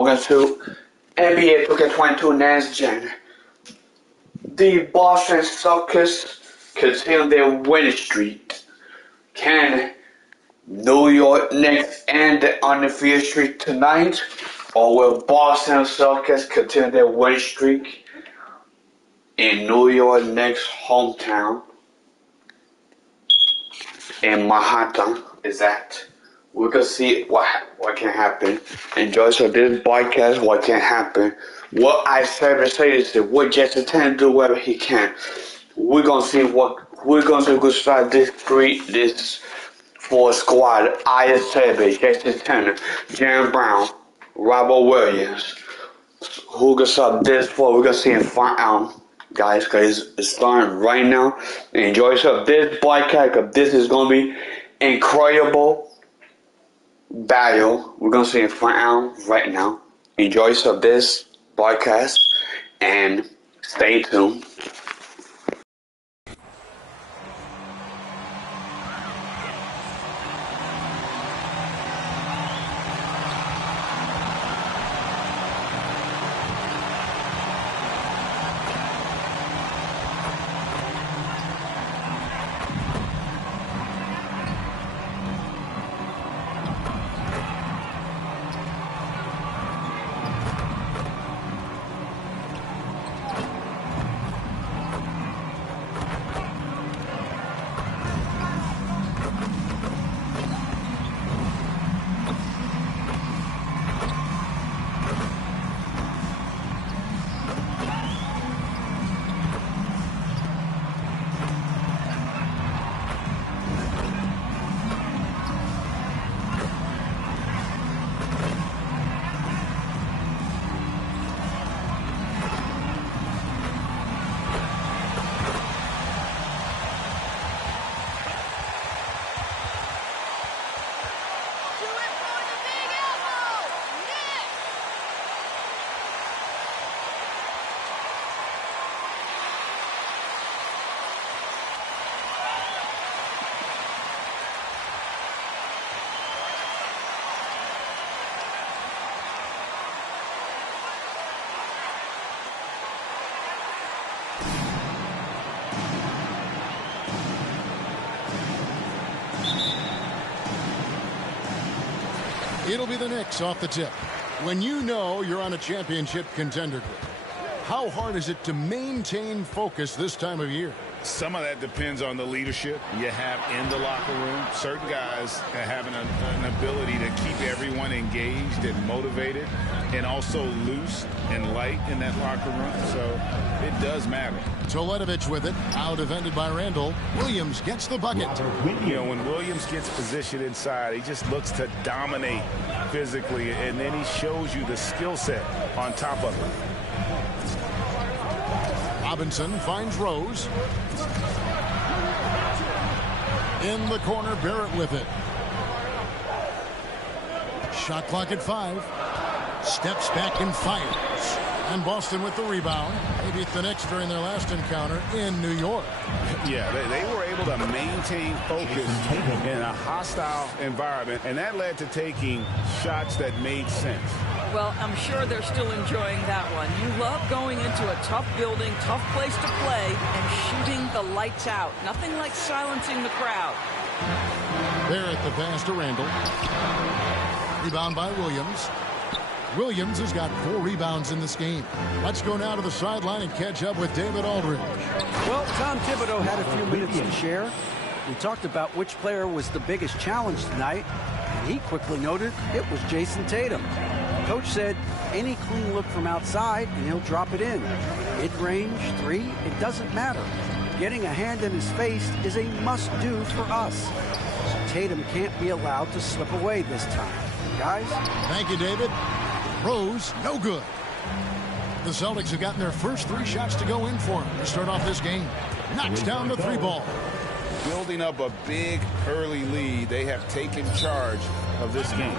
Welcome to NBA 2K22 Next Gen. The Boston Celtics continue their winning streak. Can New York Knicks end the undefeated streak tonight, or will Boston Celtics continue their winning streak in New York Knicks' hometown in Manhattan? Is that? We're gonna see what can happen. Enjoy this podcast. What can happen? What I said to say is that what Jason Tatum do whatever he can. We're gonna see what we're gonna do. Good start this for squad. I said Jason Tatum, Jaren Brown, Robert Williams. Who gonna start this for? We're gonna see in front guys, because it's starting right now. Enjoy yourself. This podcast, cause this is gonna be incredible battle. We're gonna see in front right now. Enjoy yourself this podcast and stay tuned. It'll be the Knicks off the tip. When you know you're on a championship contender group, how hard is it to maintain focus this time of year? Some of that depends on the leadership you have in the locker room. Certain guys have an ability to keep everyone engaged and motivated and also loose and light in that locker room. So it does matter. Toledovich with it. Out defended by Randall. Williams gets the bucket. You know, when Williams gets positioned inside, he just looks to dominate physically, and then he shows you the skill set on top of it. Robinson finds Rose. In the corner, Barrett with it. Shot clock at 5. Steps back and fires. And Boston with the rebound. They beat the Knicks during their last encounter in New York. Yeah, they were able to maintain focus in a hostile environment, and that led to taking shots that made sense. Well, I'm sure they're still enjoying that one. You love going into a tough building, tough place to play, and shooting the lights out. Nothing like silencing the crowd. Barrett the pass to Randall. Rebound by Williams. Williams has got 4 rebounds in this game. Let's go now to the sideline and catch up with David Aldridge. Well, Tom Thibodeau had a few minutes to share. We talked about which player was the biggest challenge tonight, and he quickly noted it was Jason Tatum. Coach said any clean look from outside and he'll drop it in. Mid-range, 3, it doesn't matter. Getting a hand in his face is a must-do for us. Tatum can't be allowed to slip away this time. Guys? Thank you, David. Rose, no good. The Celtics have gotten their first 3 shots to go in for him to start off this game. Knocks down the 3 ball. Building up a big early lead, they have taken charge of this game.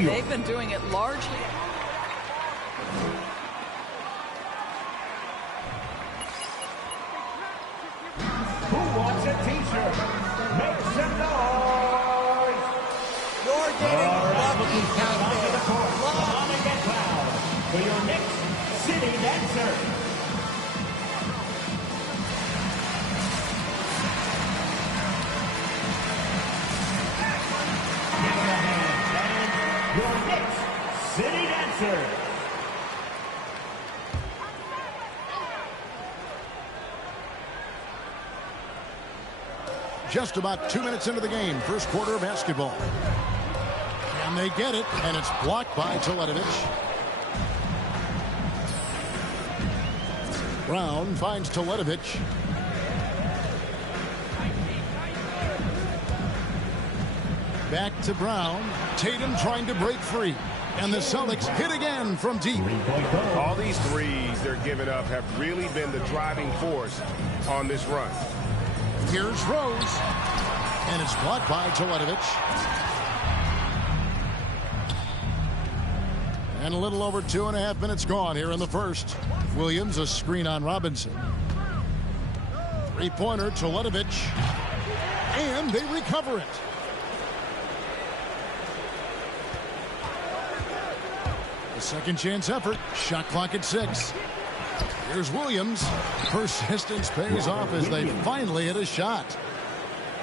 And they've been doing it largely. Who wants a t-shirt? Make some noise! You're getting lucky out Onto the there. court. Come on and get loud for your Knicks City Dancer. Give him a hand, and your Knicks City Dancer. Just about 2 minutes into the game, first quarter of basketball. And they get it, and it's blocked by Teletovic. Brown finds Teletovic. Back to Brown. Tatum trying to break free. And the Celtics hit again from deep. All these threes they're giving up have really been the driving force on this run. Here's Rose. And it's blocked by Teletovic. And a little over 2.5 minutes gone here in the first. Williams, a screen on Robinson. Three-pointer, Teletovic. And they recover it. A second chance effort. Shot clock at 6. Here's Williams. Persistence pays off as they finally hit a shot.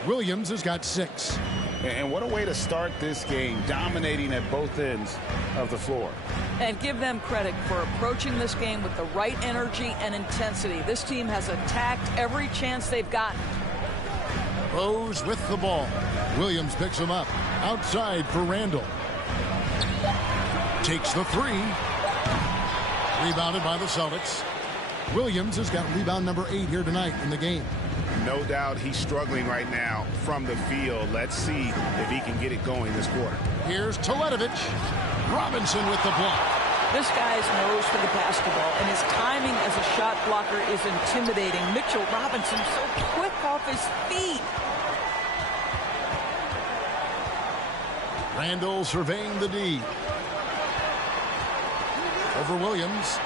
Williams has got 6. And what a way to start this game, dominating at both ends of the floor. And give them credit for approaching this game with the right energy and intensity. This team has attacked every chance they've gotten. Rose with the ball. Williams picks him up. Outside for Randall. Takes the 3. Rebounded by the Celtics. Williams has got rebound number 8 here tonight in the game. No doubt he's struggling right now from the field. Let's see if he can get it going this quarter. Here's Teletovic. Robinson with the block. This guy's nose for the basketball, and his timing as a shot blocker is intimidating. Mitchell Robinson so quick off his feet. Randall surveying the D. Over Williams.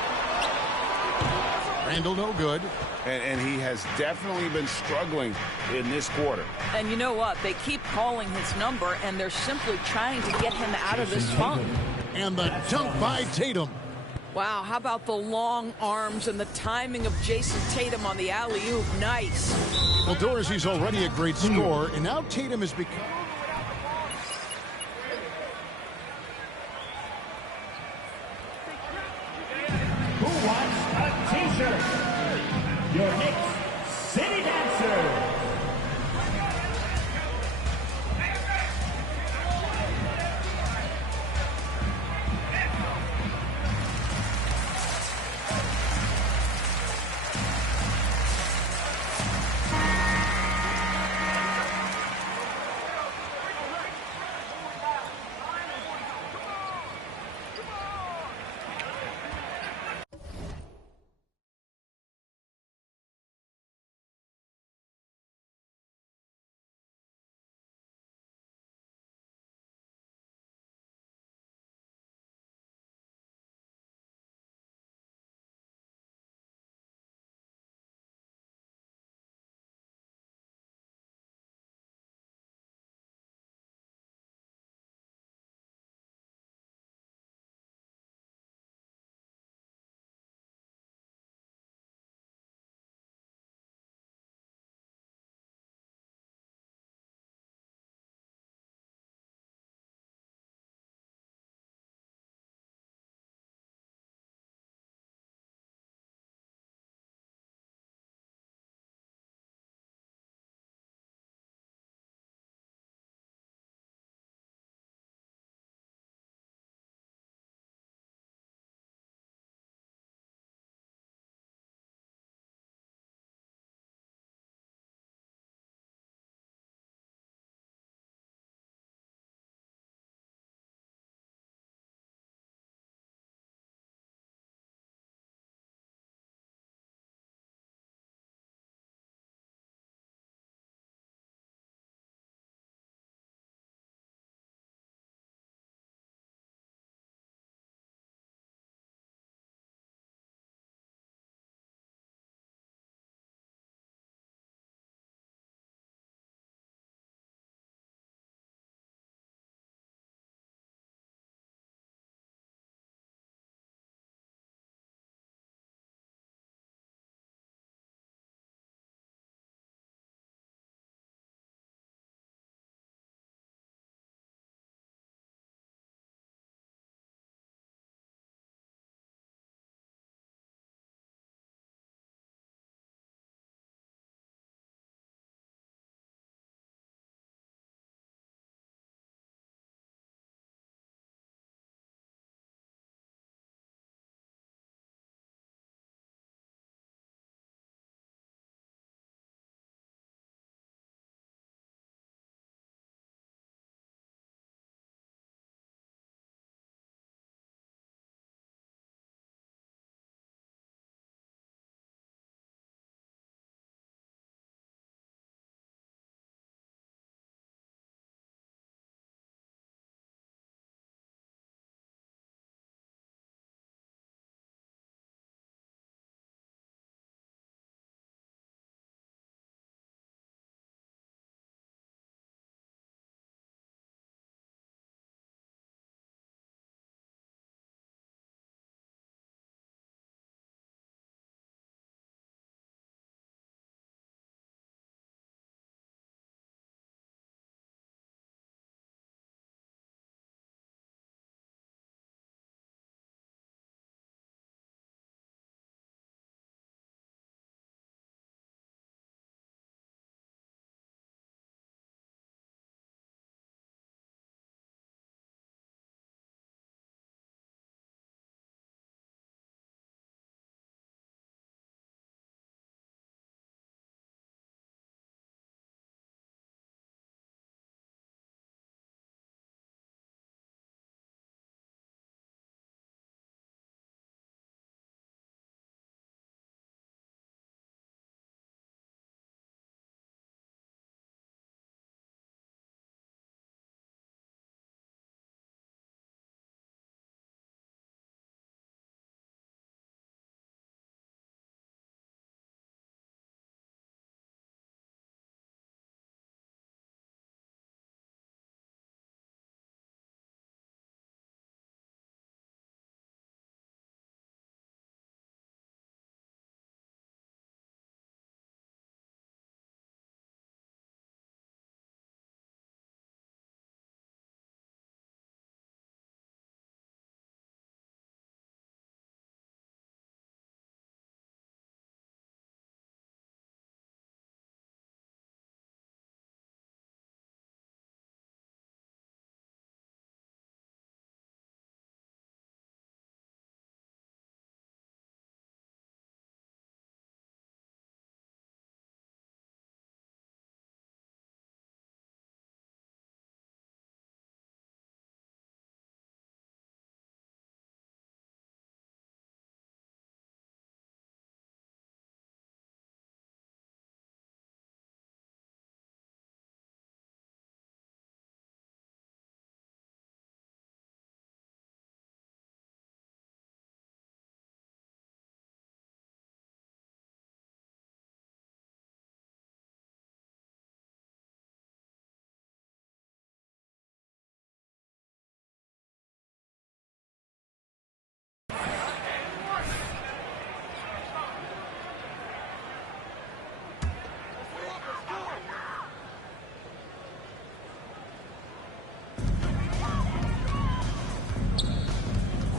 Randall no good. And he has definitely been struggling in this quarter. And you know what? They keep calling his number, and they're simply trying to get him out of this funk. And the dunk by Tatum. Wow, how about the long arms and the timing of Jason Tatum on the alley-oop? Nice. Well, Dorsey's already a great scorer, and now Tatum has become... Who wants a t-shirt? Your Knicks City Dancer.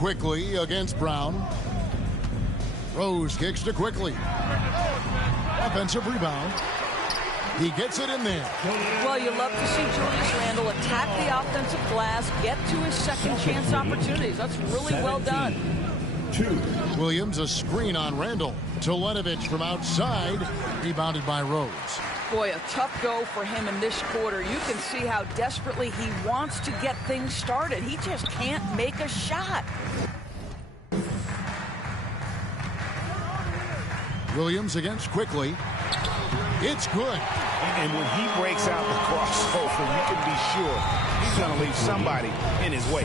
Quickly against Brown. Rose kicks to Quickly. Offensive rebound. He gets it in there. Well, you love to see Julius Randle attack the offensive glass, get to his second chance opportunities. That's really well done. Williams, a screen on Randle. Teletovic from outside, rebounded by Rose. Boy, a tough go for him in this quarter. You can see how desperately he wants to get things started. He just can't make a shot. Williams against Quickly. It's good. And when he breaks out the crossover, you can be sure he's going to leave somebody in his way.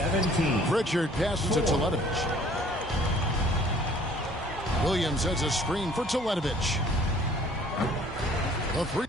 Pritchard passes to Teletovic. Williams has a screen for Teletovic. A free.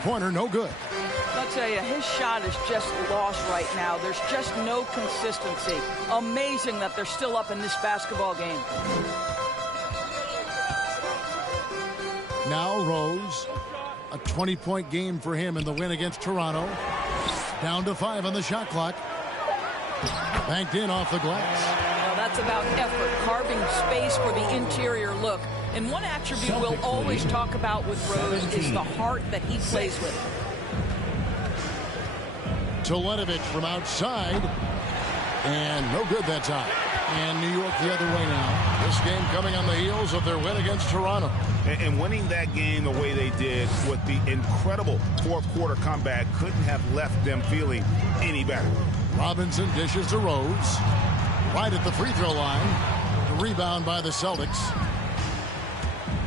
Pointer, no good. I'll tell you, his shot is just lost right now. There's just no consistency. Amazing that they're still up in this basketball game. Now Rose, a 20-point game for him in the win against Toronto. Down to 5 on the shot clock. Banked in off the glass. Well, that's about effort, carving space for the interior look. And one attribute we'll always talk about with Rose is the heart that he plays with. Teletovic from outside. And no good that time. And New York the other way now. This game coming on the heels of their win against Toronto. And winning that game the way they did with the incredible fourth-quarter comeback couldn't have left them feeling any better. Robinson dishes to Rose. Right at the free throw line. The rebound by the Celtics.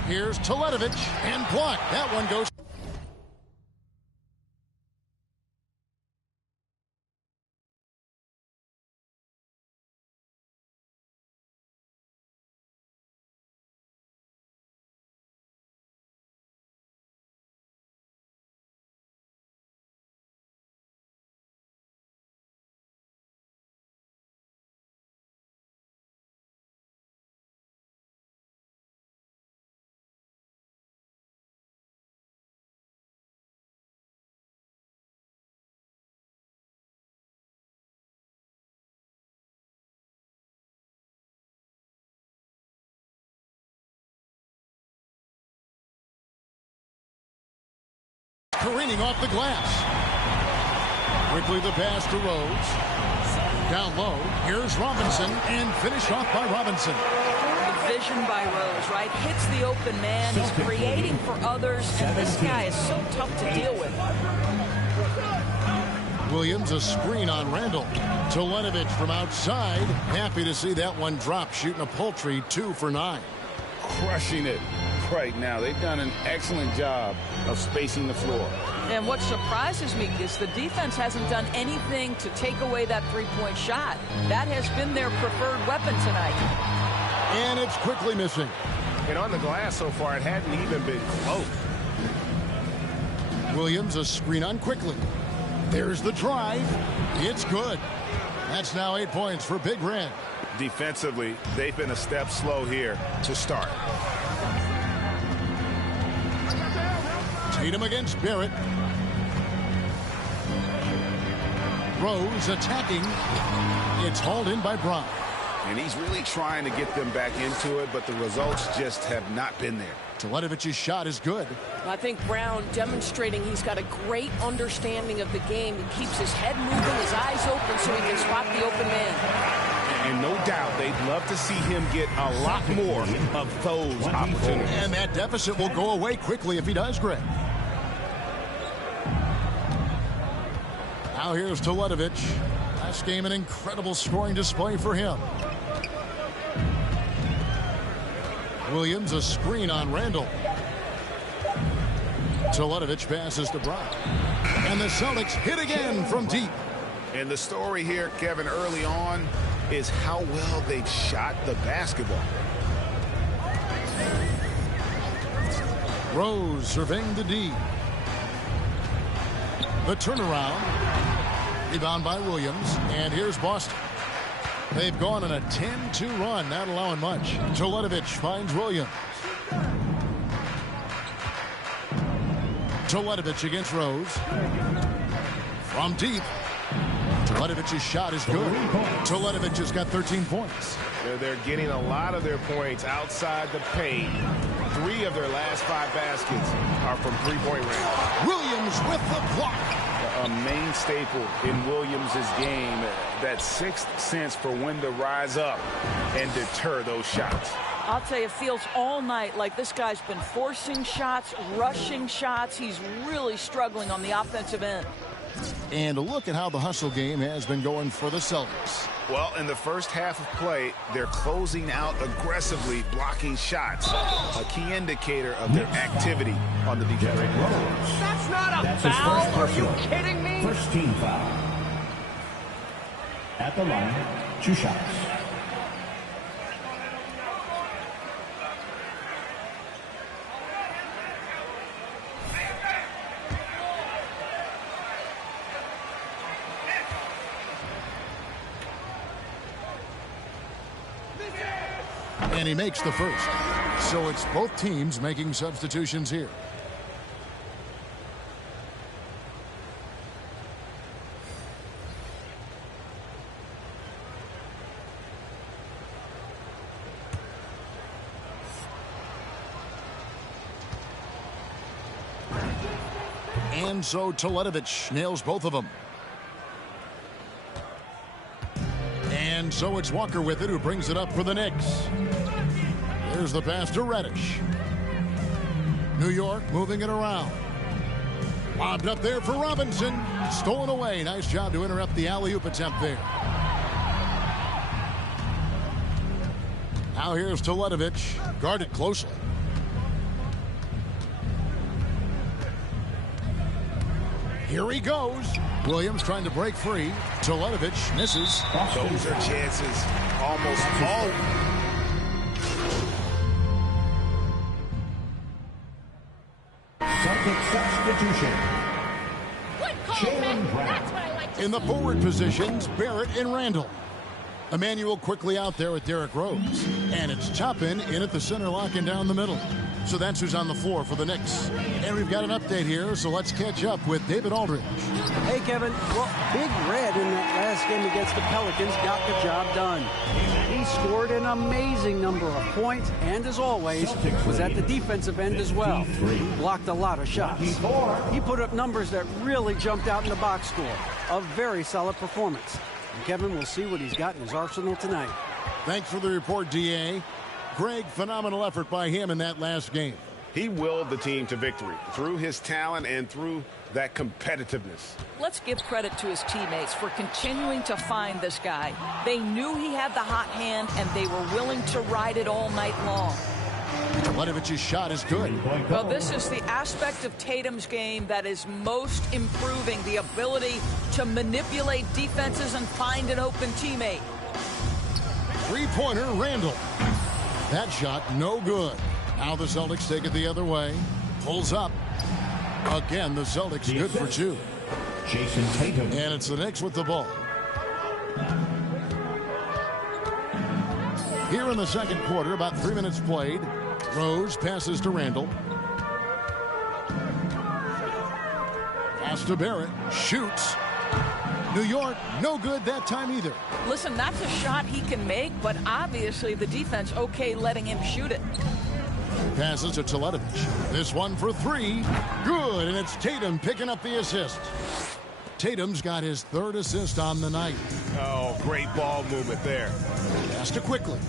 Here's Teletovic and blocked. That one goes. Careening off the glass. Quickly the pass to Rose. Down low. Here's Robinson and finished off by Robinson. The vision by Rose, right? Hits the open man. He's creating for others, and this guy is so tough to deal with. Williams a screen on Randall. Teletovic from outside. Happy to see that one drop, shooting a paltry 2 for 9. Crushing it right now. They've done an excellent job of spacing the floor. And what surprises me is the defense hasn't done anything to take away that three-point shot. That has been their preferred weapon tonight. And it's quickly missing. And on the glass so far, it hadn't even been close. Williams a screen on quickly. There's the drive. It's good. That's now 8 points for Big Red. Defensively, they've been a step slow here to start. Tatum against Barrett. Rose attacking. It's hauled in by Brown. And he's really trying to get them back into it, but the results just have not been there. Teletovic's shot is good. I think Brown demonstrating he's got a great understanding of the game. He keeps his head moving, his eyes open so he can spot the open man. And no doubt they'd love to see him get a lot more of those opportunities. And that deficit will go away quickly if he does, Greg. Now here's Teletovic. Last game, an incredible scoring display for him. Williams a screen on Randall. Teletovic passes to Brown. And the Celtics hit again from deep. And the story here, Kevin, early on is how well they've shot the basketball. Rose surveying the D. The turnaround. Rebound by Williams. And here's Boston. They've gone on a 10-2 run, not allowing much. Teletovic finds Williams. Teletovic against Rose. From deep. Teletovic's shot is good. Teletovic has got 13 points. They're getting a lot of their points outside the paint. 3 of their last 5 baskets are from three-point range. Williams with the block. A main staple in Williams' game, that sixth sense for when to rise up and deter those shots. I'll tell you, it feels all night like this guy's been forcing shots, rushing shots. He's really struggling on the offensive end. And look at how the hustle game has been going for the Celtics. Well, in the first half of play, they're closing out aggressively, blocking shots. A key indicator of their activity on the defensive end. That's not a foul. Are you kidding me? First team foul. At the line, 2 shots. And he makes the first. So it's both teams making substitutions here. And so Teletovic nails both of them. And so it's Walker with it, who brings it up for the Knicks. There's the pass to Reddish. New York moving it around. Lobbed up there for Robinson. Stolen away. Nice job to interrupt the alley-oop attempt there. Now here's Teletovic. Guarded closely. Here he goes. Williams trying to break free. Teletovic misses. Those are chances almost all. Celtics substitution. Jaylen Brown. In the forward positions, Barrett and Randall. Emmanuel quickly out there with Derrick Rose. And it's Toppin in at the center, locking down the middle. So that's who's on the floor for the Knicks. And we've got an update here, so let's catch up with David Aldridge. Hey, Kevin. Well, Big Red in that last game against the Pelicans got the job done. He scored an amazing number of points, and as always, was at the defensive end as well. He blocked a lot of shots. He put up numbers that really jumped out in the box score. A very solid performance. And Kevin will see what he's got in his arsenal tonight. Thanks for the report, D.A. Greg, phenomenal effort by him in that last game. He willed the team to victory through his talent and through that competitiveness. Let's give credit to his teammates for continuing to find this guy. They knew he had the hot hand, and they were willing to ride it all night long. Teletovic's shot is good. Well, this is the aspect of Tatum's game that is most improving, the ability to manipulate defenses and find an open teammate. Three-pointer, Randall. That shot, no good. Now the Celtics take it the other way. Pulls up. Again, the Celtics good for two. Jason Tatum. And it's the Knicks with the ball. Here in the second quarter, about 3 minutes played. Rose passes to Randall. Pass to Barrett. Shoots. New York, no good that time either. Listen, that's a shot he can make, but obviously the defense okay letting him shoot it. Passes to Teletovic. This one for three. Good, and it's Tatum picking up the assist. Tatum's got his third assist on the night. Oh, great ball movement there. Pass to quickly.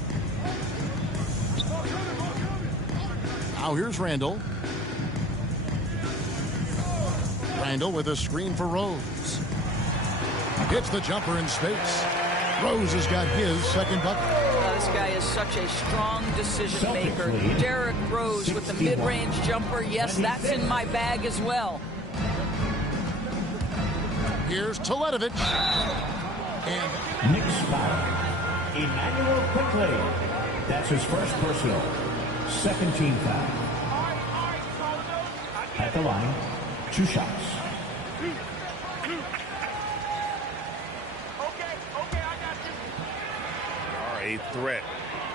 Now here's Randall. Randall with a screen for Rose. Hits the jumper in space. Rose has got his second bucket. This guy is such a strong decision maker. Derrick Rose with the mid-range jumper. Yes, that's in my bag as well. Here's Teletovic. And Knicks foul. Emmanuel quickly. That's his first personal. Second team foul. At the line, 2 shots. A threat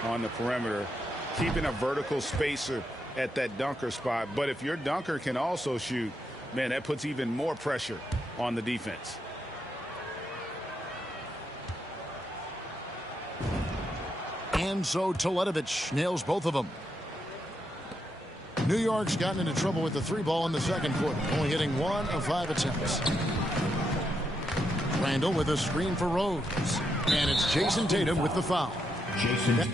on the perimeter, keeping a vertical spacer at that dunker spot. But if your dunker can also shoot, man, that puts even more pressure on the defense. And so Teletovic nails both of them. New York's gotten into trouble with the 3-ball in the second quarter, only hitting 1 of 5 attempts. Randall with a screen for Rose. And it's Jason Tatum with the foul. Jason.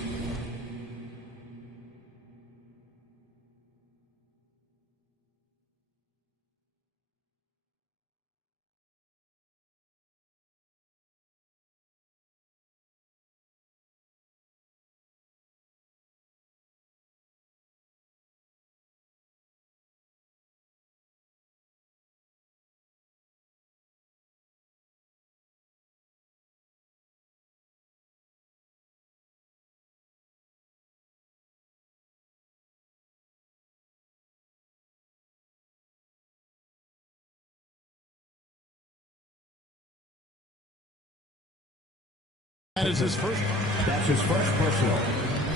That is his first. That's his first personal.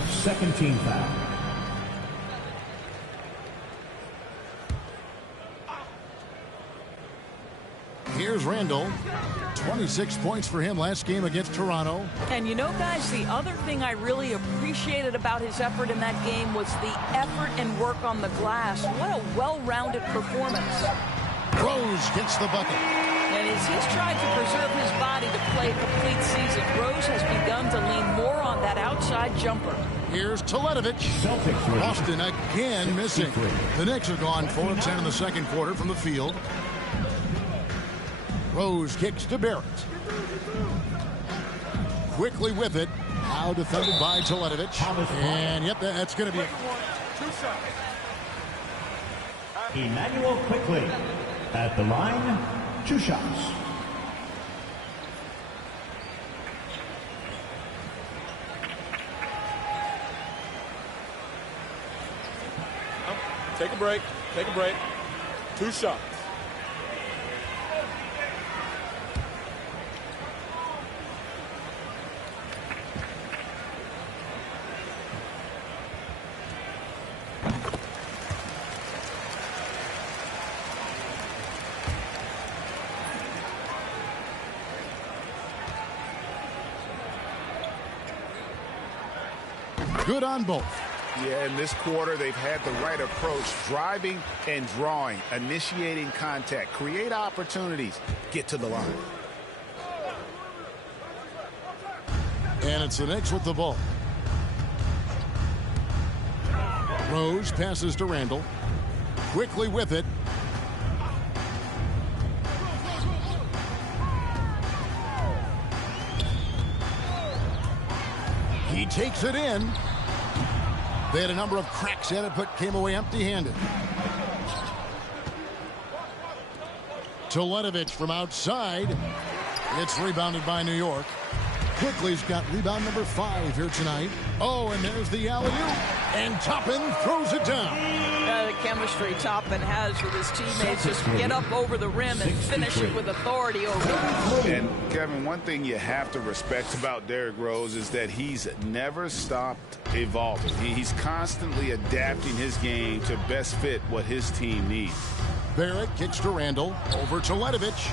Second team foul. Here's Randall. 26 points for him last game against Toronto. And you know, guys, the other thing I really appreciated about his effort in that game was the effort and work on the glass. What a well-rounded performance. Rose gets the bucket. And as he's tried to preserve his body to play a complete season, Rose has begun to lean more on that outside jumper. Here's Teletovic. Boston again missing. The Knicks have gone 4 of 10 in the second quarter from the field. Rose kicks to Barrett. Quickly with it. Now defended by Teletovic. And yep, that's going to be it. Emmanuel quickly. At the line, 2 shots. Take a break. Take a break. 2 shots. Good on both. Yeah, in this quarter, they've had the right approach, driving and drawing, initiating contact, create opportunities, get to the line. And it's the Knicks with the ball. Rose passes to Randall. Quickly with it. He takes it in. They had a number of cracks at it, but came away empty-handed. Teletovic from outside. It's rebounded by New York. Quickly's got rebound number 5 here tonight. Oh, and there's the alley-oop. And Toppin throws it down. The chemistry Toppin has with his teammates. Just get up over the rim and finish it with authority over it. And, Kevin, one thing you have to respect about Derrick Rose is that he's never stopped evolving. He's constantly adapting his game to best fit what his team needs. Barrett kicks to Randall. Over to Teletovic.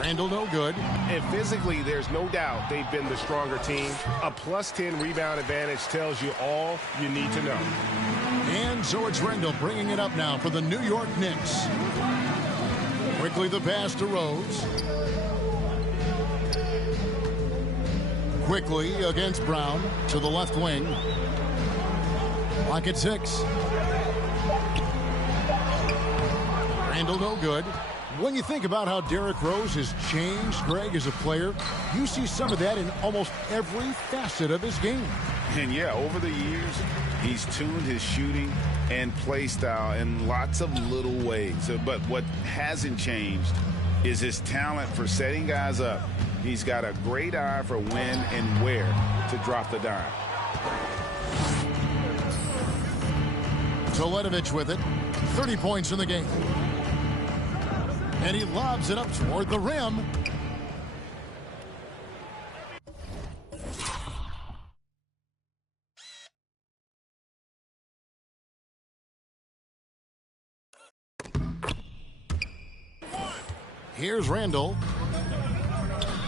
Randall no good. And physically, there's no doubt they've been the stronger team. A +10 rebound advantage tells you all you need to know. And so it's Randall bringing it up now for the New York Knicks. Quickly the pass to Rose. Quickly against Brown to the left wing. Clock at 6. Randall no good. When you think about how Derrick Rose has changed, Greg, as a player, you see some of that in almost every facet of his game. And, yeah, over the years, he's tuned his shooting and play style in lots of little ways. But what hasn't changed is his talent for setting guys up. He's got a great eye for when and where to drop the dime. Teletovic with it. 30 points in the game. And he lobs it up toward the rim. Here's Randall.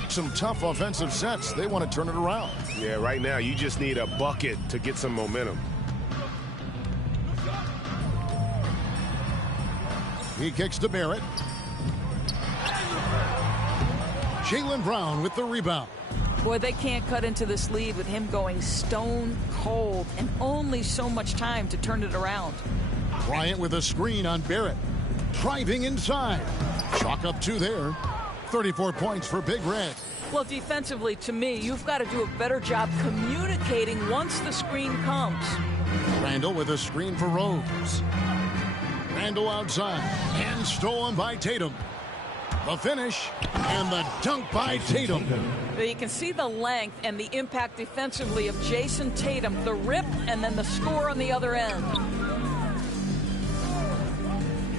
Some tough offensive sets. They want to turn it around. Yeah, right now you just need a bucket to get some momentum. He kicks to Barrett. Jaylen Brown with the rebound. Boy, they can't cut into this lead with him going stone cold and only so much time to turn it around. Bryant with a screen on Barrett. Driving inside. Chalk up 2 there. 34 points for Big Red. Well, defensively, to me, you've got to do a better job communicating once the screen comes. Randall with a screen for Rose. Randall outside. And stolen by Tatum. The finish and the dunk by Tatum. You can see the length and the impact defensively of Jason Tatum. The rip and then the score on the other end.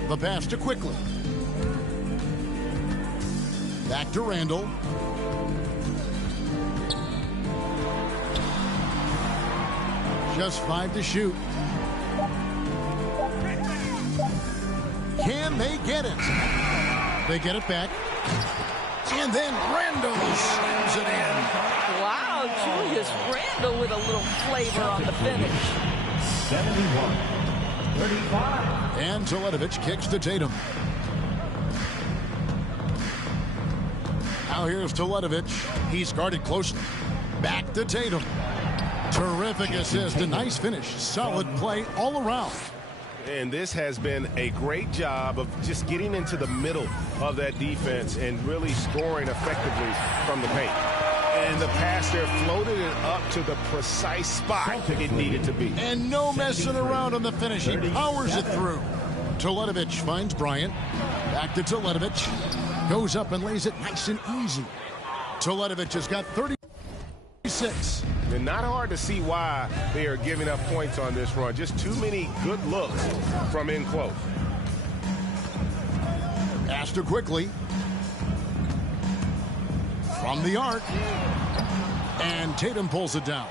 The pass to Quickly. Back to Randall. Just 5 to shoot. Can they get it? They get it back. And then Randall slams it in. Wow, Julius Randall with a little flavor on the finish. 71-35. And Teletovic kicks to Tatum. Now here's Teletovic. He's guarded closely. Back to Tatum. Terrific assist. A nice finish. Solid play all around. And this has been a great job of just getting into the middle of that defense and really scoring effectively from the paint. And the pass there floated it up to the precise spot it needed to be. And no messing around on the finish. He powers it through. Teletovic finds Bryant. Back to Teletovic. Goes up and lays it nice and easy. Teletovic has got 36. And not hard to see why they are giving up points on this run. Just too many good looks from in close. Pastor quickly. From the arc. And Tatum pulls it down.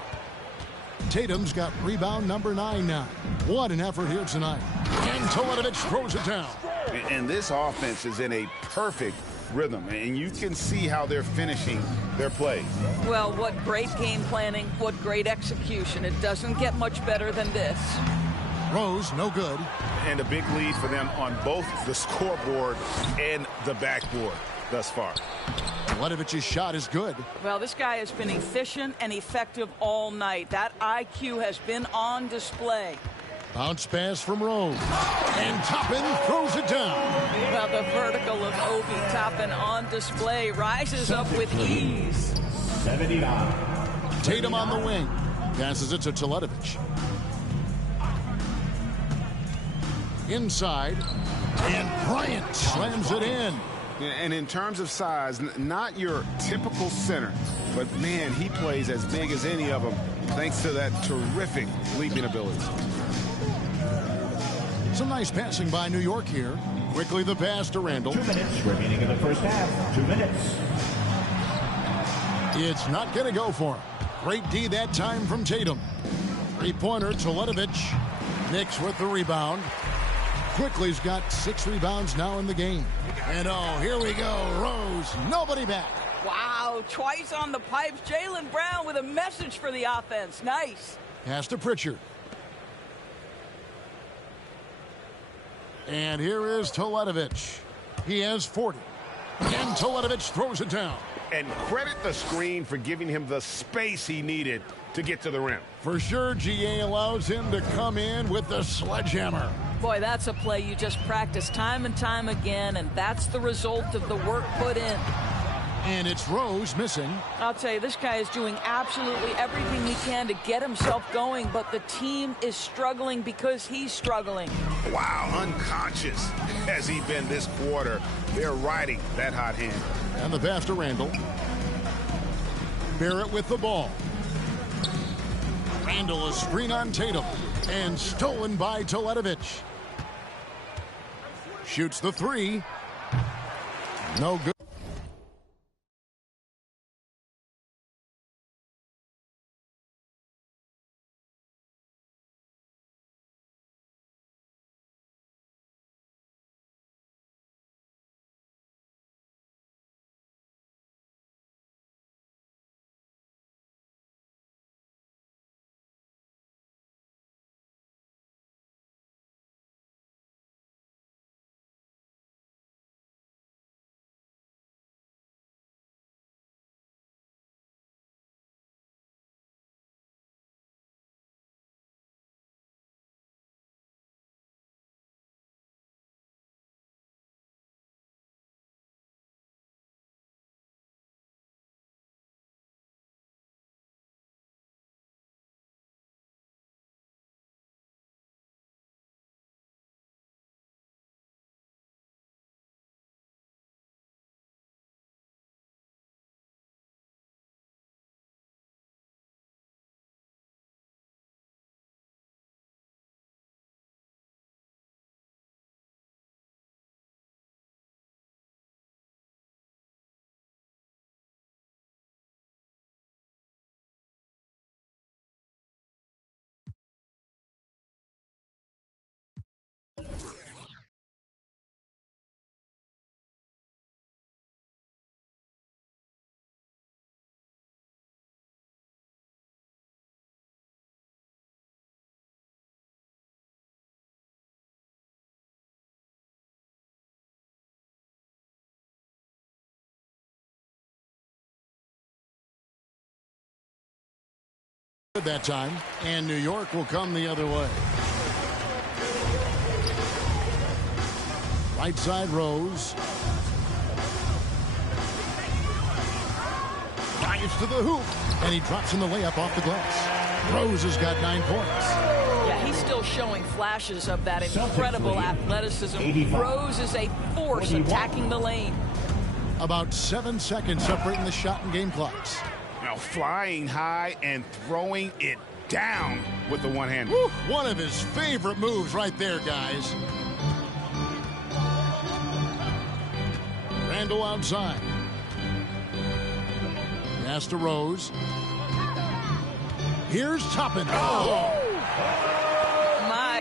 Tatum's got rebound number 9 now. What an effort here tonight. And Teletovic throws it down. And this offense is in a perfect rhythm, and you can see how they're finishing their plays. Well, what great game planning, what great execution. It doesn't get much better than this. Rose, no good. And a big lead for them on both the scoreboard and the backboard thus far. Teletovich's shot is good. Well, this guy has been efficient and effective all night. That IQ has been on display. Bounce pass from Rose. And Toppin throws it down. Well, the vertical of Obi Toppin on display rises up with ease. 79. Tatum on the wing. Passes it to Teletovic. Inside. And Bryant slams it in. And in terms of size, not your typical center, but man, he plays as big as any of them thanks to that terrific leaping ability. Some nice passing by New York here. Quickly the pass to Randall. 2 minutes remaining in the first half. 2 minutes. It's not going to go for him. Great D that time from Tatum. Three-pointer, Teletovic. Knicks with the rebound. Quickly's got 6 rebounds now in the game. And oh, here we go. Rose, nobody back. Wow, twice on the pipes. Jaylen Brown with a message for the offense. Nice. Pass to Pritchard. And here is Teletovic. He has 40. And Teletovic throws it down. And credit the screen for giving him the space he needed to get to the rim. For sure, GA allows him to come in with the sledgehammer. Boy, that's a play you just practice time and time again, and that's the result of the work put in. And it's Rose missing. I'll tell you, this guy is doing absolutely everything he can to get himself going, but the team is struggling because he's struggling. Wow, unconscious has he been this quarter. They're riding that hot hand. And the pass to Randall. Barrett with the ball. Randall a screen on Tatum. And stolen by Teletovic. Shoots the 3. No good. That time, and New York will come the other way. Right side Rose. Drives to the hoop, and he drops in the layup off the glass. Rose has got 9 points. Yeah, he's still showing flashes of that incredible athleticism. Rose is a force attacking the lane. About 7 seconds separating the shot and game clocks. Now flying high and throwing it down with the one hand. One of his favorite moves right there, guys. Randall outside. Pass to Rose. Here's Toppin. Oh! My.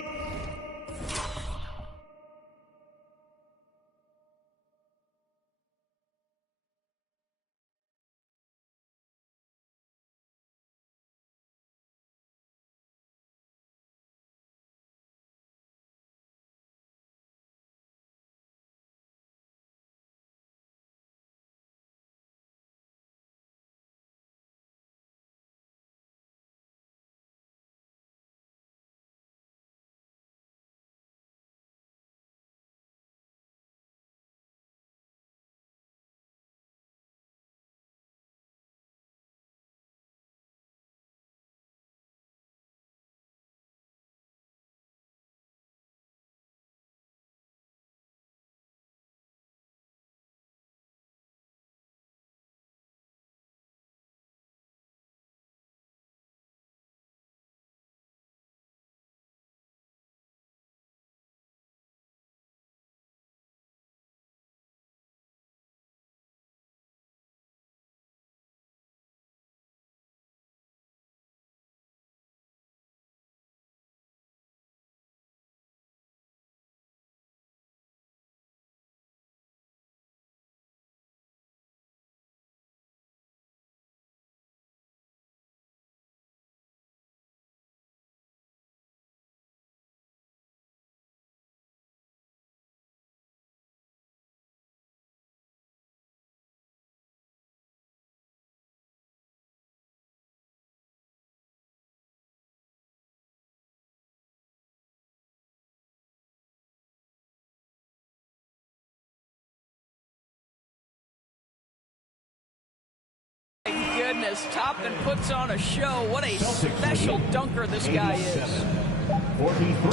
Goodness, Toppin puts on a show. What a special dunker this guy is.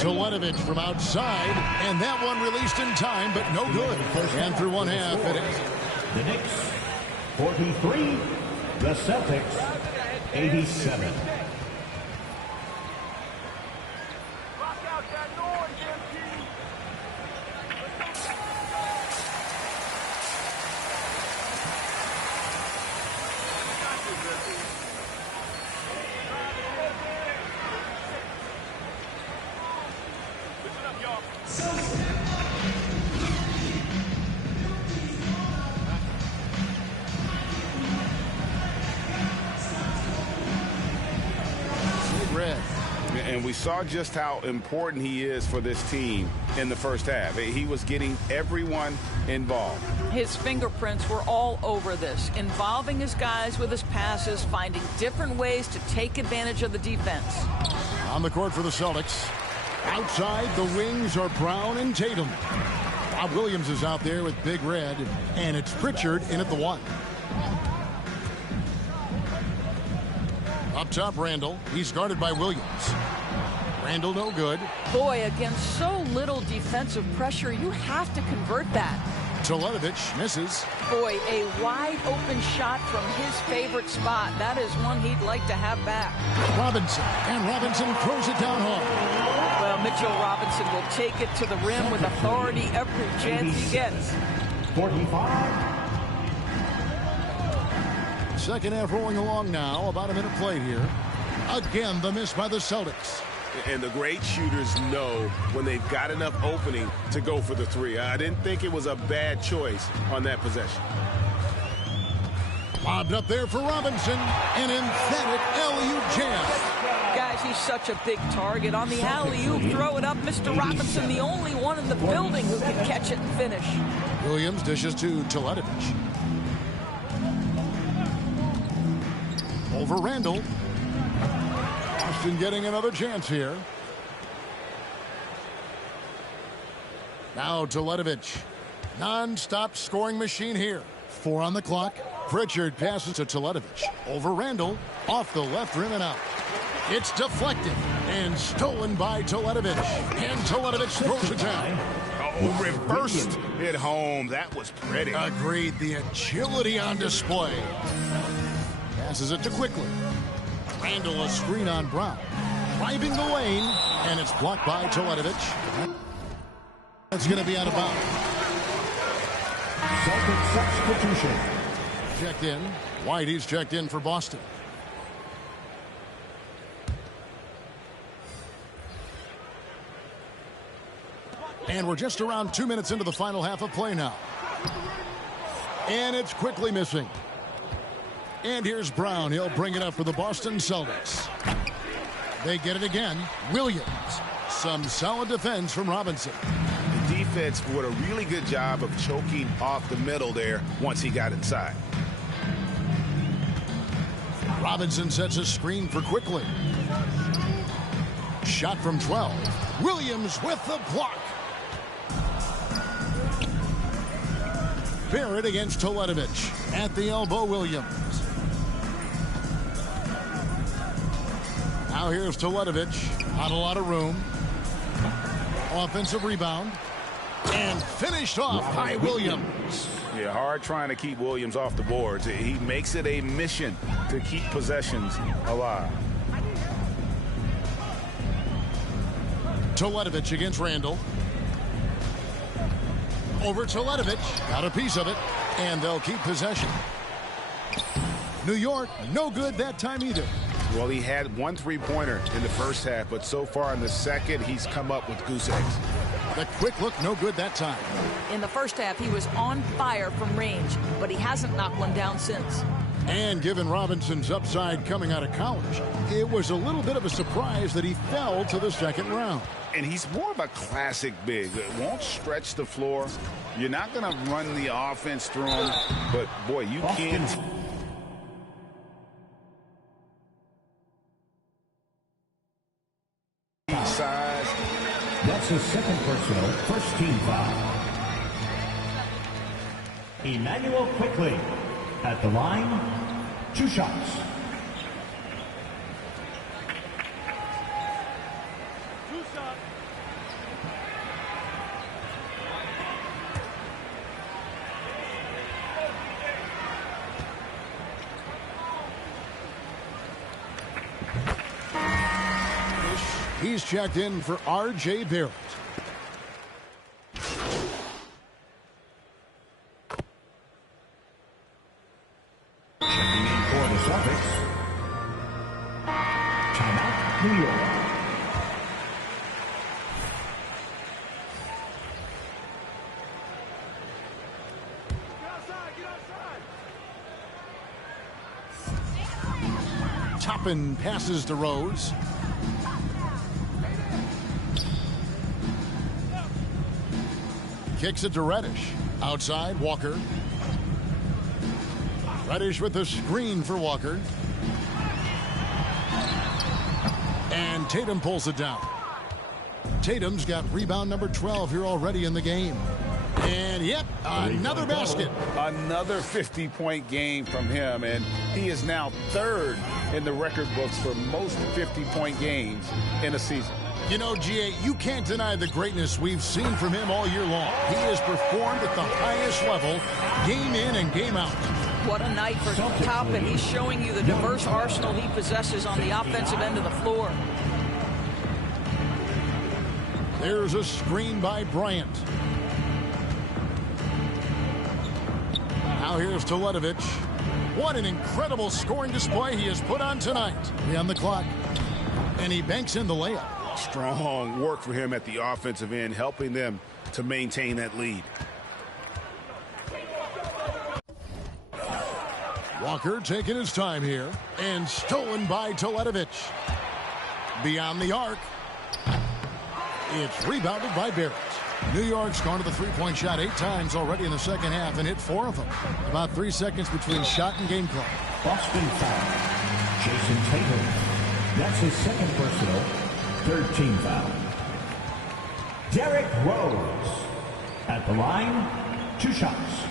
Teletovic from outside, and that one released in time, but no good. And through one half, it is. The Knicks, 43. The Celtics, 87. And we saw just how important he is for this team in the first half. He was getting everyone involved. His fingerprints were all over this, involving his guys with his passes, finding different ways to take advantage of the defense. On the court for the Celtics. Outside, the wings are Brown and Tatum. Bob Williams is out there with Big Red, and it's Pritchard in at the one. Up top, Randall. He's guarded by Williams. Randall no good. Boy, against so little defensive pressure, you have to convert that. Teletovic misses. Boy, a wide open shot from his favorite spot. That is one he'd like to have back. Robinson, and Robinson throws it down hard. Well, Mitchell Robinson will take it to the rim with authority every chance he gets. 45. Second half rolling along now. About a minute played here. Again, the miss by the Celtics. And the great shooters know when they've got enough opening to go for the three. I didn't think it was a bad choice on that possession. Lobbed up there for Robinson. An emphatic alley-oop jam. Guys, he's such a big target. On the alley-oop, throw it up. Mr. Robinson, the only one in the building who can catch it and finish. Williams dishes to Teletovic. Over Randall. Boston getting another chance here. Now Teletovic. Non-stop scoring machine here. 4 on the clock. Pritchard passes to Teletovic. Over Randall. Off the left rim and out. It's deflected. And stolen by Teletovic. And Teletovic throws it down. Oh, reversed it home. That was pretty. Agreed. The agility on display. Passes it to Quickly. Randall a screen on Brown. Driving the lane. And it's blocked by Teletovic. That's going to be out of bounds. Celtics substitution. Checked in. Whitey's checked in for Boston. And we're just around 2 minutes into the final half of play now. And it's quickly missing. And here's Brown. He'll bring it up for the Boston Celtics. They get it again. Williams. Some solid defense from Robinson. The defense did a really good job of choking off the middle there once he got inside. Robinson sets a screen for Quickly. Shot from 12. Williams with the block. Barrett against Teletovic. At the elbow, Williams. Now here's Teletovic. Not a lot of room. Offensive rebound. And finished off by Williams. Yeah, hard trying to keep Williams off the boards. He makes it a mission to keep possessions alive. Teletovic against Randall. Over Teletovic. Got a piece of it. And they'll keep possession. New York, no good that time either. Well, he had one three-pointer in the first half, but so far in the second, he's come up with goose eggs. The quick look, no good that time. In the first half, he was on fire from range, but he hasn't knocked one down since. And given Robinson's upside coming out of college, it was a little bit of a surprise that he fell to the second round. And he's more of a classic big. It won't stretch the floor. You're not going to run the offense through him, but, boy, you can't. Size. That's his second personal, first team foul. Emmanuel Quickly at the line, 2 shots. He's checked in for R.J. Barrett. Checking in for the Celtics. Timeout, New York. Toppin passes to Rose. Kicks it to Reddish. Outside, Walker. Reddish with the screen for Walker. And Tatum pulls it down. Tatum's got rebound number 12 here already in the game. And, yep, another basket. Another 50-point game from him, and he is now third in the record books for most 50-point games in a season. You know, G.A., you can't deny the greatness we've seen from him all year long. He has performed at the highest level, game in and game out. What a night for Toppin. He's showing you the diverse arsenal he possesses on the offensive end of the floor. There's a screen by Bryant. Now here's Teletovic. What an incredible scoring display he has put on tonight. On the clock. And he banks in the layup. Strong work for him at the offensive end, helping them to maintain that lead. Walker taking his time here. And stolen by Teletovic. Beyond the arc. It's rebounded by Barrett. New York's gone to the three-point shot 8 times already in the second half and hit 4 of them. About 3 seconds between shot and game clock. Boston foul. Jason Tatum. That's his second personal, third team foul. Derrick Rose at the line, 2 shots.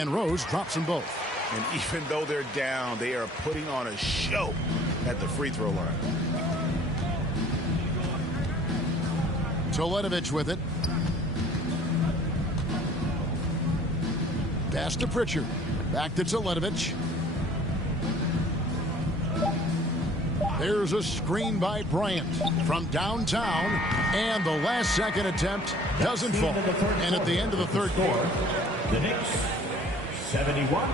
And Rose drops them both. And even though they're down, they are putting on a show at the free throw line. Teletovic with it. Pass to Pritchard. Back to Teletovic. There's a screen by Bryant from downtown. And the last second attempt doesn't fall. And at the end of the third quarter, the Knicks 71,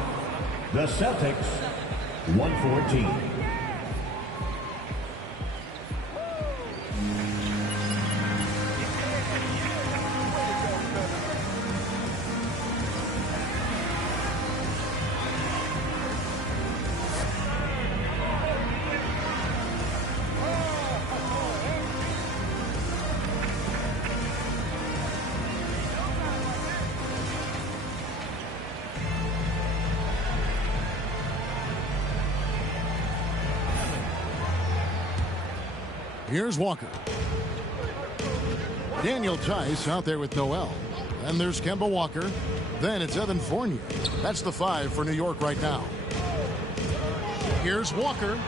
the Celtics 114. Here's Walker. Daniel Tice out there with Noel. And there's Kemba Walker. Then it's Evan Fournier. That's the 5 for New York right now. Here's Walker.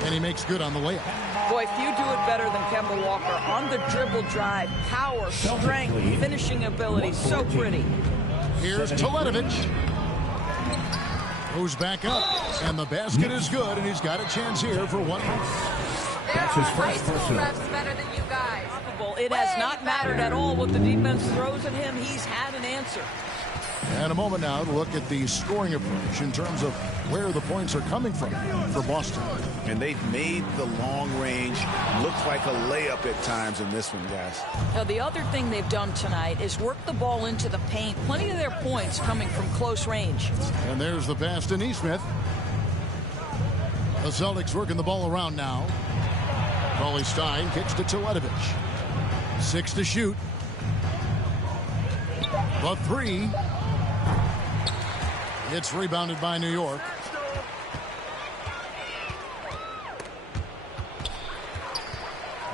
And he makes good on the layup. Boy, few do it better than Kemba Walker. On the dribble drive, power, strength, finishing ability. So pretty. Here's Teletovic. Goes back up. And the basket is good. And he's got a chance here for one more. That's his first personal. Better than you guys. It has not mattered at all what the defense throws at him. He's had an answer. And a moment now to look at the scoring approach in terms of where the points are coming from for Boston. And they've made the long range look like a layup at times in this one, guys. Now, the other thing they've done tonight is work the ball into the paint. Plenty of their points coming from close range. And there's the pass to Nesmith. The Celtics working the ball around now. Cauley Stein kicks to Teletovic. 6 to shoot. The 3. It's rebounded by New York.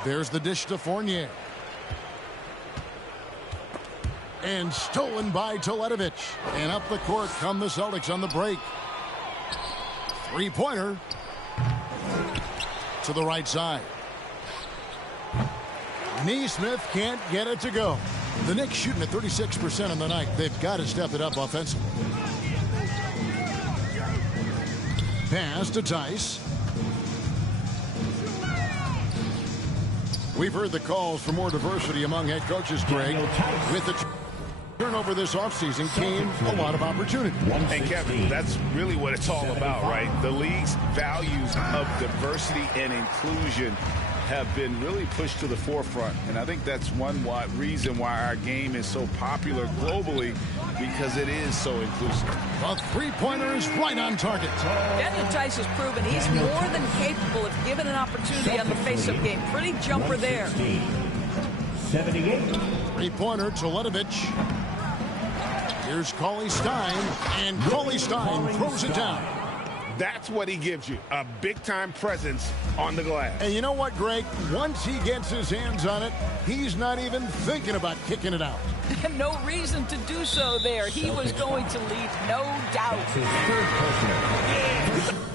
There's the dish to Fournier. And stolen by Teletovic. And up the court come the Celtics on the break. 3-pointer. To the right side. Nesmith can't get it to go. The Knicks shooting at 36% on the night. They've got to step it up offensively. Pass to Tice. We've heard the calls for more diversity among head coaches, Greg. With the turnover this offseason came a lot of opportunity. And Kevin, that's really what it's all about, right? The league's values of diversity and inclusion have been really pushed to the forefront. And I think that's one reason why our game is so popular globally, because it is so inclusive. The 3-pointer is right on target. Daniel Tice has proven he's more than capable if given an opportunity on the face-up game. Pretty jumper there. 78. 3-pointer, Teletovic. Here's Cauley Stein, and Cauley Stein throws it down. That's what he gives you, a big-time presence on the glass. And you know what, Greg? Once he gets his hands on it, he's not even thinking about kicking it out. No reason to do so there. He was going to lead, no doubt. His third personal.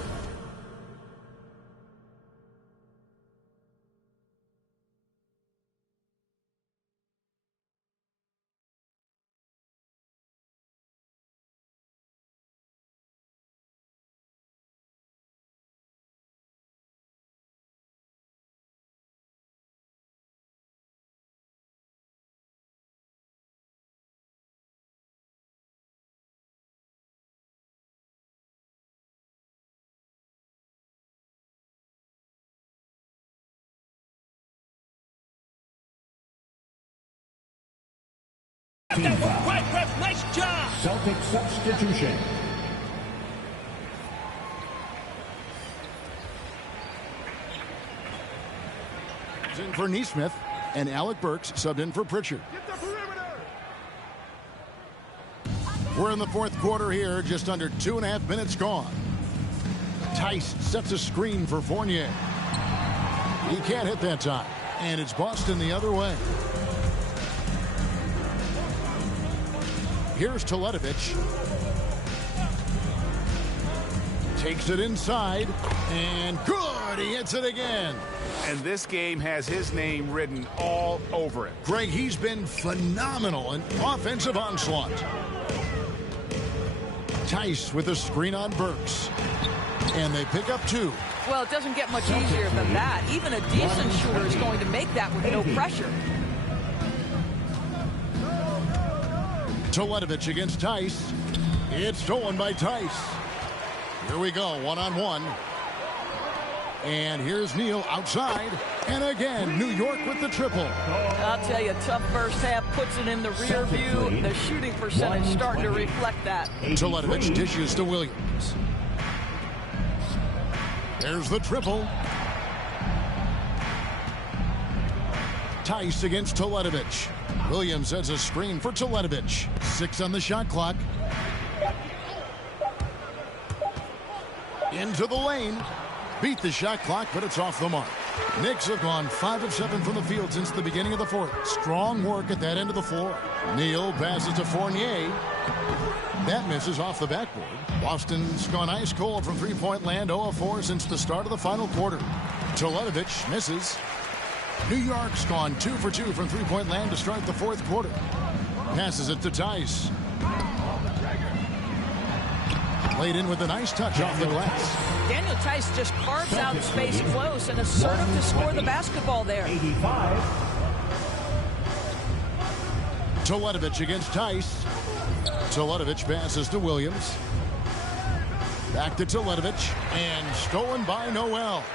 Right, ref, nice job. Celtic substitution. In for Nesmith, and Alec Burks subbed in for Pritchard. We're in the fourth quarter here, just under 2.5 minutes gone. Tice sets a screen for Fournier. He can't hit that time, and it's Boston the other way. Here's Teletovic. Takes it inside, and good! He hits it again. And this game has his name written all over it. Greg, he's been phenomenal in offensive onslaught. Tice with a screen on Burks. And they pick up 2. Well, it doesn't get much easier than that. Even a decent shooter is going to make that with no pressure. Teletovic against Tice. It's stolen by Tice. Here we go, one-on-one. And here's Neal outside. And again, New York with the triple. I'll tell you, tough first half puts it in the rear view. The shooting percentage starting to reflect that. Teletovic dishes to Williams. There's the triple. Tice against Teletovic. Williams has a screen for Teletovic. 6 on the shot clock. Into the lane. Beat the shot clock, but it's off the mark. Knicks have gone 5 of 7 from the field since the beginning of the fourth. Strong work at that end of the floor. Neal passes to Fournier. That misses off the backboard. Boston's gone ice cold from three-point land, 0 of 4 since the start of the final quarter. Teletovic misses. New York's gone 2 for 2 from three-point land to start the fourth quarter. Passes it to Tice. Laid in with a nice touch off the glass. Daniel Tice just carves out space close and assertive to score the basketball there. 85. Teletovic against Tice. Teletovic passes to Williams. Back to Teletovic. And stolen by Noel.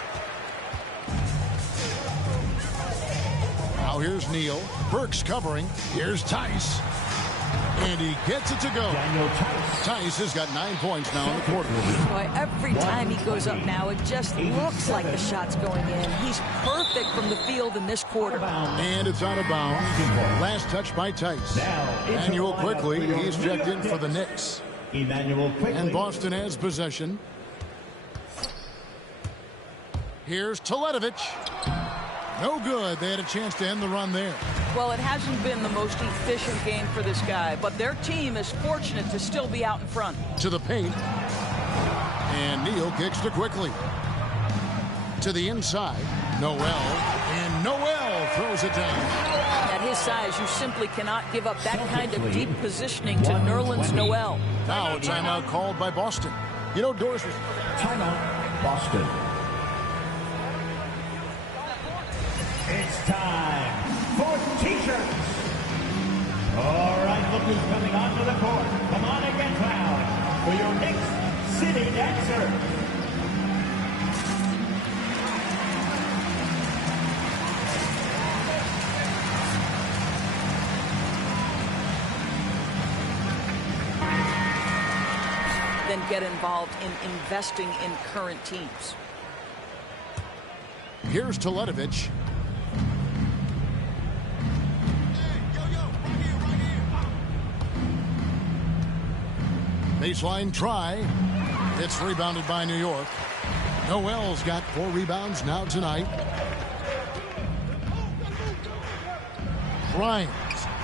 Now here's Neal. Burks covering. Here's Tice. And he gets it to go. Tice has got 9 points now in the quarter. Boy, every time he goes up now, it just looks like the shot's going in. He's perfect from the field in this quarter. And it's out of bounds. Last touch by Tice. Emmanuel quickly. He's checked in for the Knicks. And Boston has possession. Here's Teletovic. No good. They had a chance to end the run there. Well, it hasn't been the most efficient game for this guy, but their team is fortunate to still be out in front. To the paint. And Neal kicks to quickly. To the inside. Noel. And Noel throws it down. At his size, you simply cannot give up that kind of deep positioning to Nerlens Noel. Now a timeout called by Boston. You know, Doris was... Timeout, Boston. It's time for T-shirts. All right, look who's coming onto the court. Come on and get loud for your Knicks City Dancer. Then get involved in investing in current teams. Here's Teletovic. Baseline try. It's rebounded by New York. Noel's got 4 rebounds now tonight. Grimes.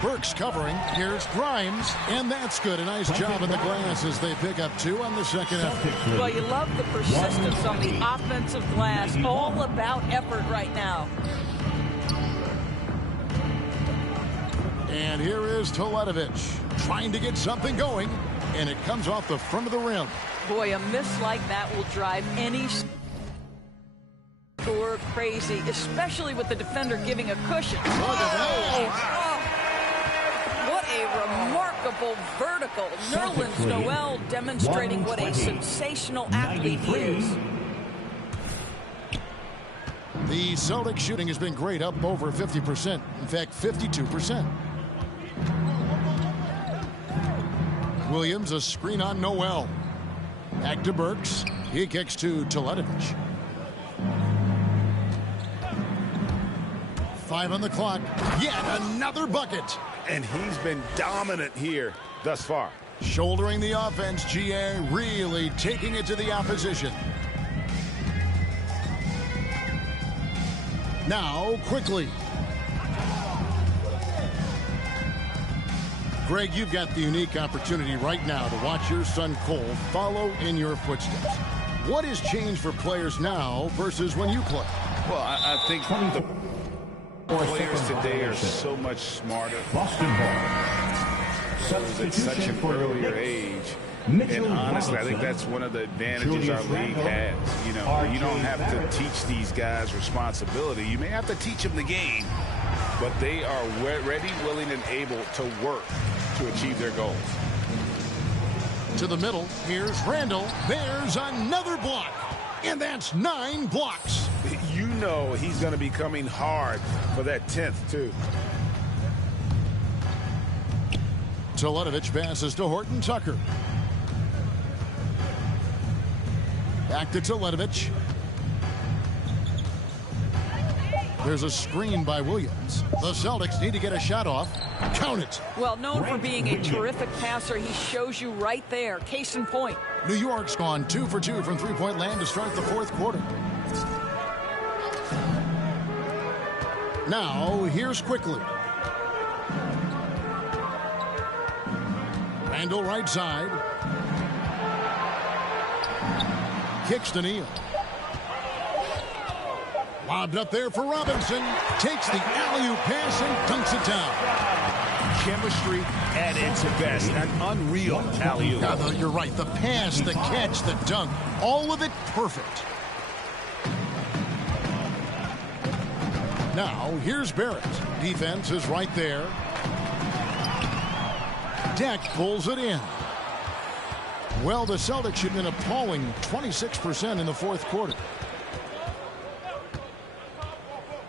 Burks covering. Here's Grimes. And that's good. A nice job in the glass as they pick up 2 on the second effort. Well, you love the persistence on the offensive glass. All about effort right now. And here is Teletovic trying to get something going. And it comes off the front of the rim. Boy, a miss like that will drive any scorer crazy, especially with the defender giving a cushion. What a remarkable vertical. Nerlens Noel demonstrating what a sensational athlete he is. The Celtics shooting has been great, up over 50%. In fact, 52%. Williams, a screen on Noel. Back to Burks. He kicks to Teletovic. 5 on the clock. Yet another bucket. And he's been dominant here thus far. Shouldering the offense, GA really taking it to the opposition. Now, quickly. Greg, you've got the unique opportunity right now to watch your son Cole follow in your footsteps. What has changed for players now versus when you played? Well, I think the players today are so much smarter. Boston Ball. At such an earlier age. And honestly, I think that's one of the advantages our league has. You know, you don't have to teach these guys responsibility. You may have to teach them the game, but they are ready, willing, and able to work to achieve their goals. To the middle, here's Randall. There's another block, and that's 9 blocks. You know he's going to be coming hard for that 10th, too. Teletovic passes to Horton Tucker. Back to Teletovic. There's a screen by Williams. The Celtics need to get a shot off. Count it. Well, known for being a terrific passer, he shows you right there. Case in point. New York's gone 2 for 2 from three-point land to start the fourth quarter. Now, here's Quickly. Randall right side. Kicks to Neal. Lobbed up there for Robinson. Takes the alley-oop pass and dunks it down. Chemistry at its best. An unreal alley-oop. Yeah, you're right. The pass, the catch, the dunk. All of it perfect. Now, here's Barrett. Defense is right there. Deck pulls it in. Well, the Celtics should have been appalling 26% in the fourth quarter.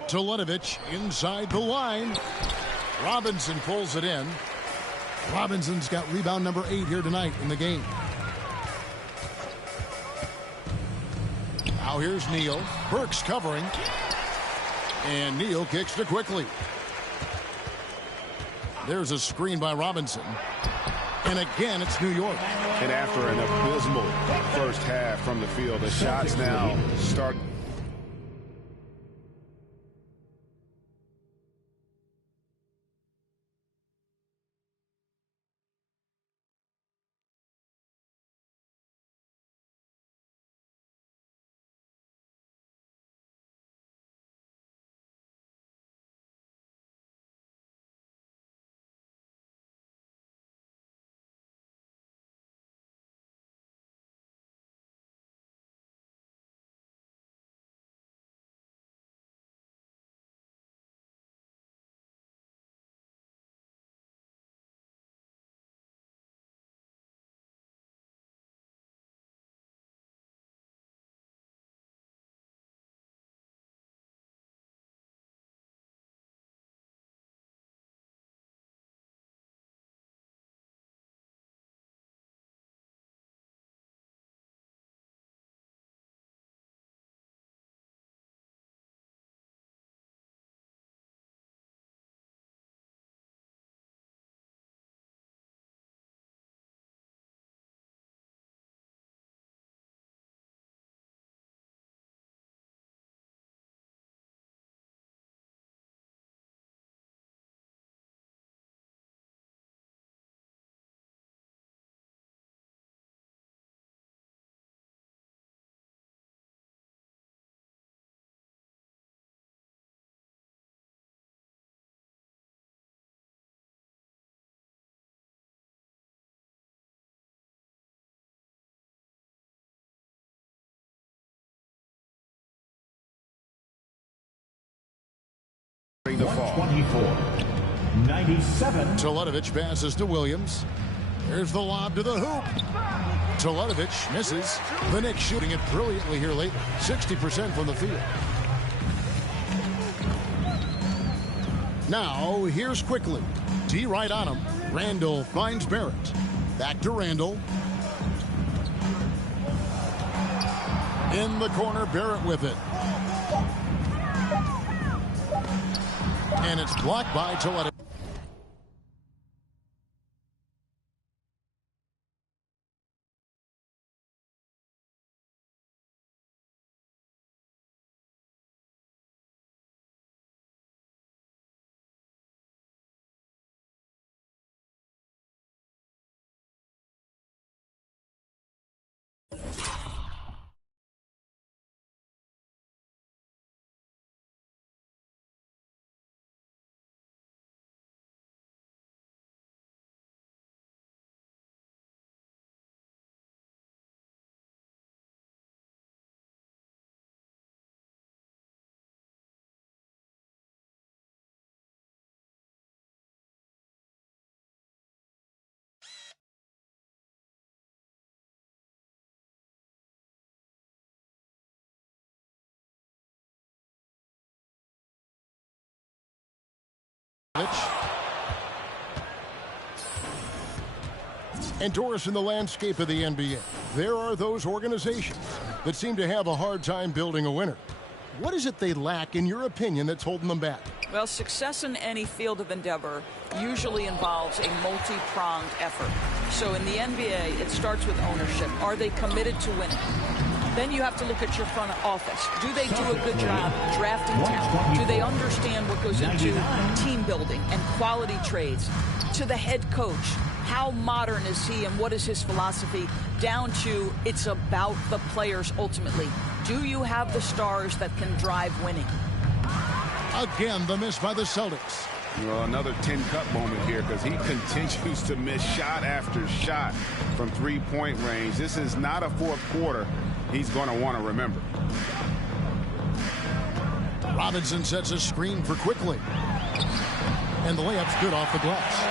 Teletovic inside the line. Robinson pulls it in. Robinson's got rebound number 8 here tonight in the game. Now here's Neal. Burks covering. And Neal kicks to Quickly. There's a screen by Robinson. And again, it's New York. And after an abysmal first half from the field, the shots now start. The fall. 124-97. Teletovic passes to Williams. There's the lob to the hoop. Teletovic misses. The Knicks shooting it brilliantly here lately. 60% from the field. Now, here's Quickly. D right on him. Randall finds Barrett. Back to Randall. In the corner, Barrett with it. And it's blocked by Teletovic. And Doris, in the landscape of the NBA, there are those organizations that seem to have a hard time building a winner. What is it they lack, in your opinion, that's holding them back? Well, success in any field of endeavor usually involves a multi-pronged effort. So in the NBA, it starts with ownership. Are they committed to winning? Then you have to look at your front office. Do they do a good job drafting talent? Do they understand what goes into team building and quality trades? To the head coach, how modern is he and what is his philosophy? Down to it's about the players ultimately. Do you have the stars that can drive winning? Again, the miss by the Celtics. Well, another 10-cut moment here because he continues to miss shot after shot from three-point range. This is not a fourth quarter he's going to want to remember. Robinson sets a screen for Quickly. And the layup's good off the glass.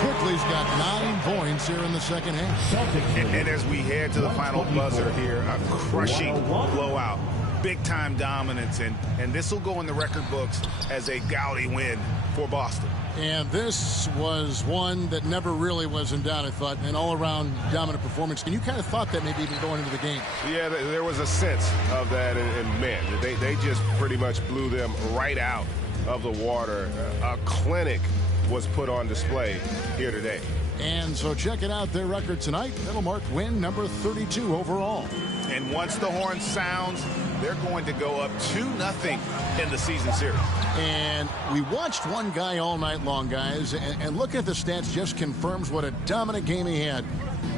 Quickly's got 9 points here in the second half. And as we head to the final buzzer here, a crushing blowout. Big-time dominance, and this will go in the record books as a gaudy win for Boston. And this was one that never really was in doubt, I thought, an all-around dominant performance. And you kind of thought that maybe even going into the game. Yeah, there was a sense of that, and man, they just pretty much blew them right out of the water. A clinic was put on display here today. And so checking out their record tonight, that'll mark win number 32 overall. And once the horn sounds, they're going to go up 2-0 in the season series. And we watched one guy all night long, guys, and looking at the stats just confirms what a dominant game he had.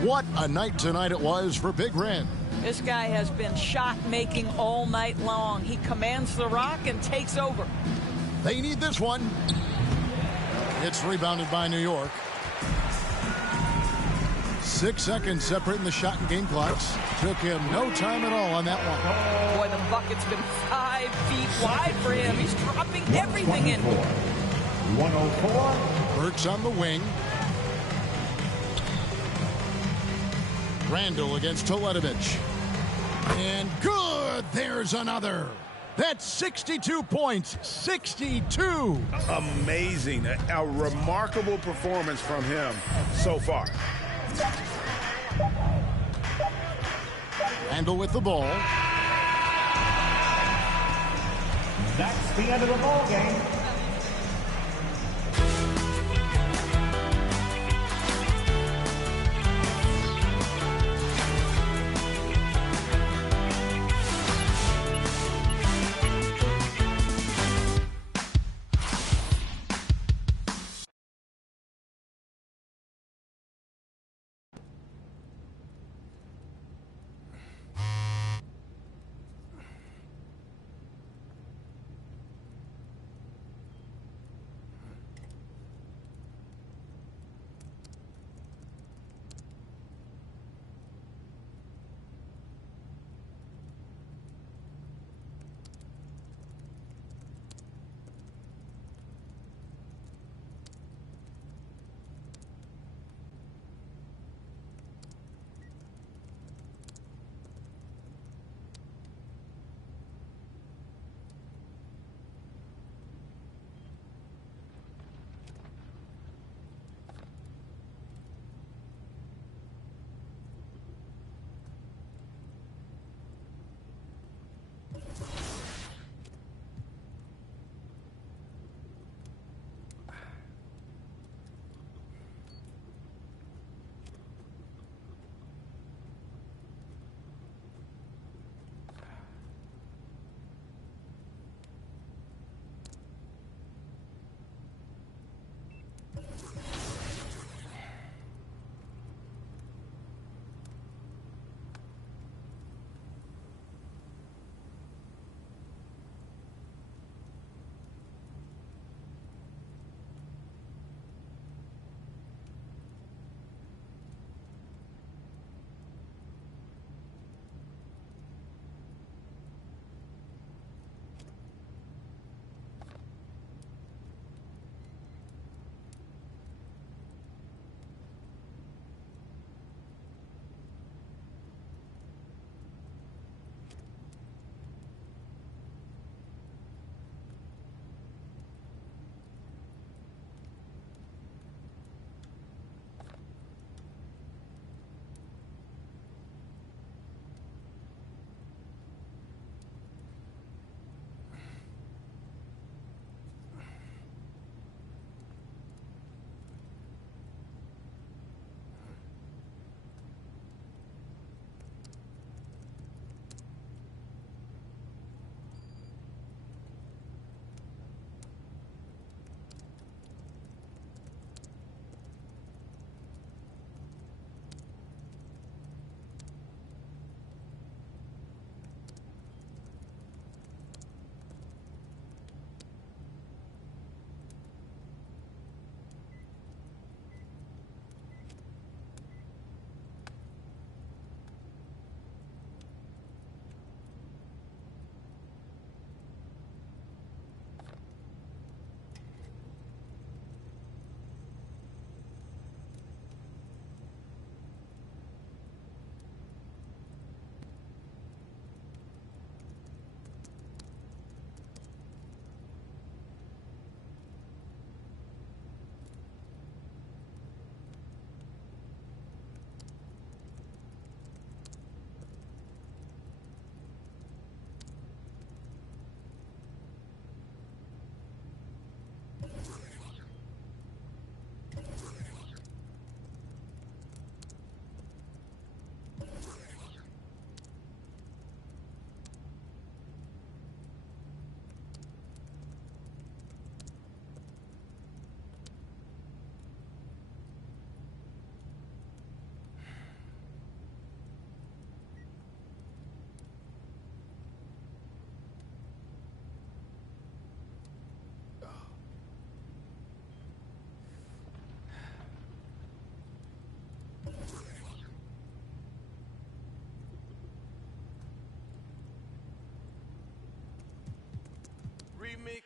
What a night tonight it was for Big Red. This guy has been shot-making all night long. He commands the rock and takes over. They need this one. It's rebounded by New York. 6 seconds separating the shot and game clocks. Took him no time at all on that one. Boy, the bucket's been 5 feet wide for him. He's dropping everything in. 104. Burks on the wing. Randall against Toledovich. And good! There's another. That's 62 points. 62. Amazing. A remarkable performance from him so far. Randall with the ball. That's the end of the ball game. remix.